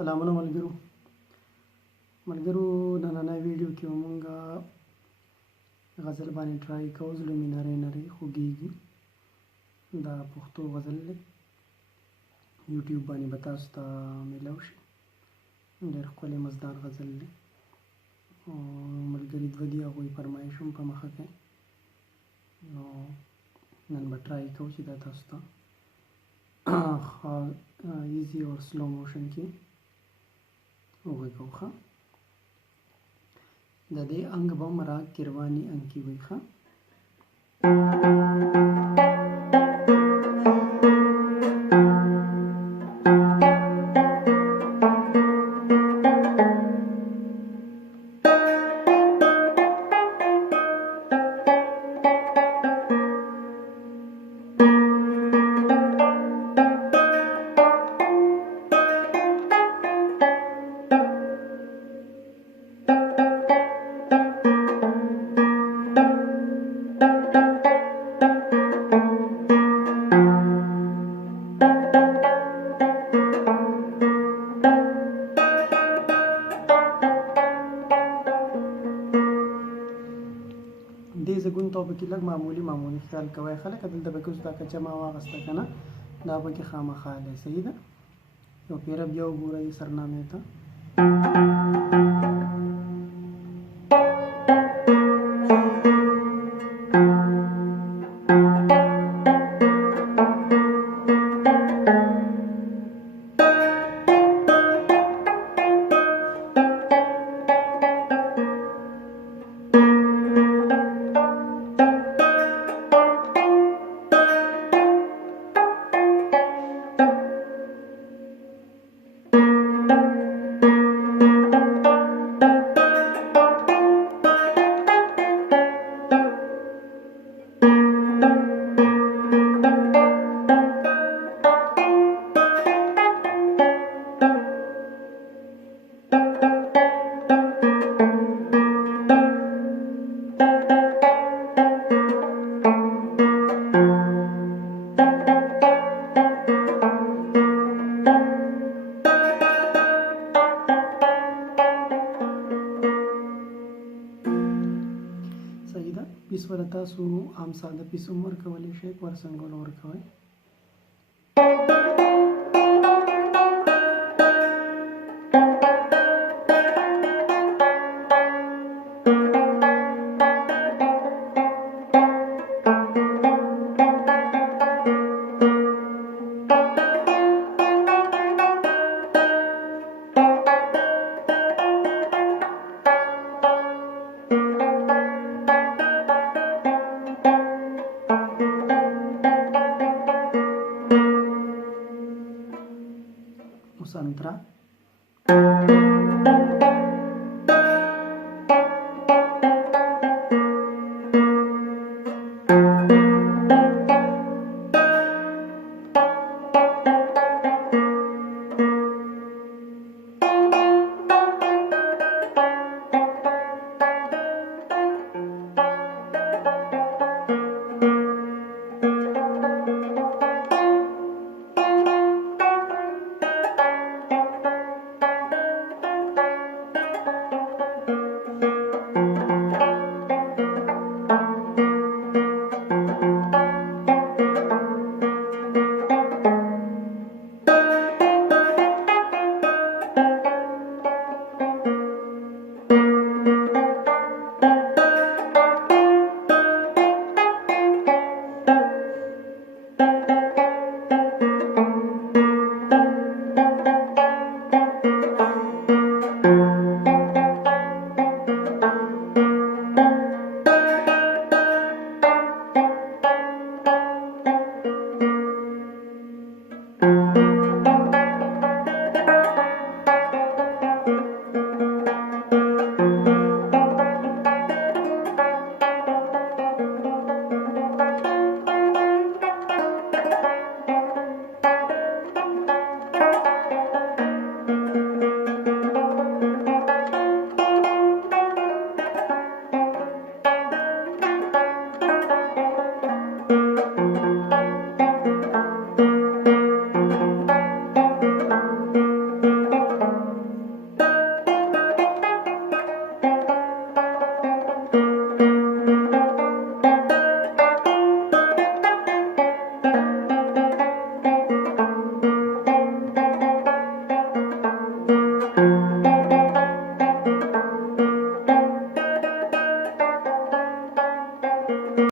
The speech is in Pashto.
سلامونه ملګرو نننۍ ویډیو کې موږ غزل باندې ټرای کوو. زړه مې نری نری خوږیږي دا پښتو غزل دی. یوټیوب باندې به تاسو ته میلاو شي. ډېر ښکلی مزدار غزل دی. ملګري دوه دي هغوی فرمایش هم په مخه کوي. نو نن به ټرای کوو چې دا تاسو ته ایزي او سلو موشن کې وغږوو. د دې انګ به راګ کیرواني انګ کې وي. دې زګون ته پکې لږ معمولي خیال کوئ خلک. دلته به کوم دا کچه ما واغسته که نه دا پکې خامخا دی. صحیح ده. یو پیره بیا وګورئ سرنامې ته. صحیح ده. پیس ول تاسو عام ساده پیس هم ورکولی شئ، ورڅنګه ورکوئ. Nusantara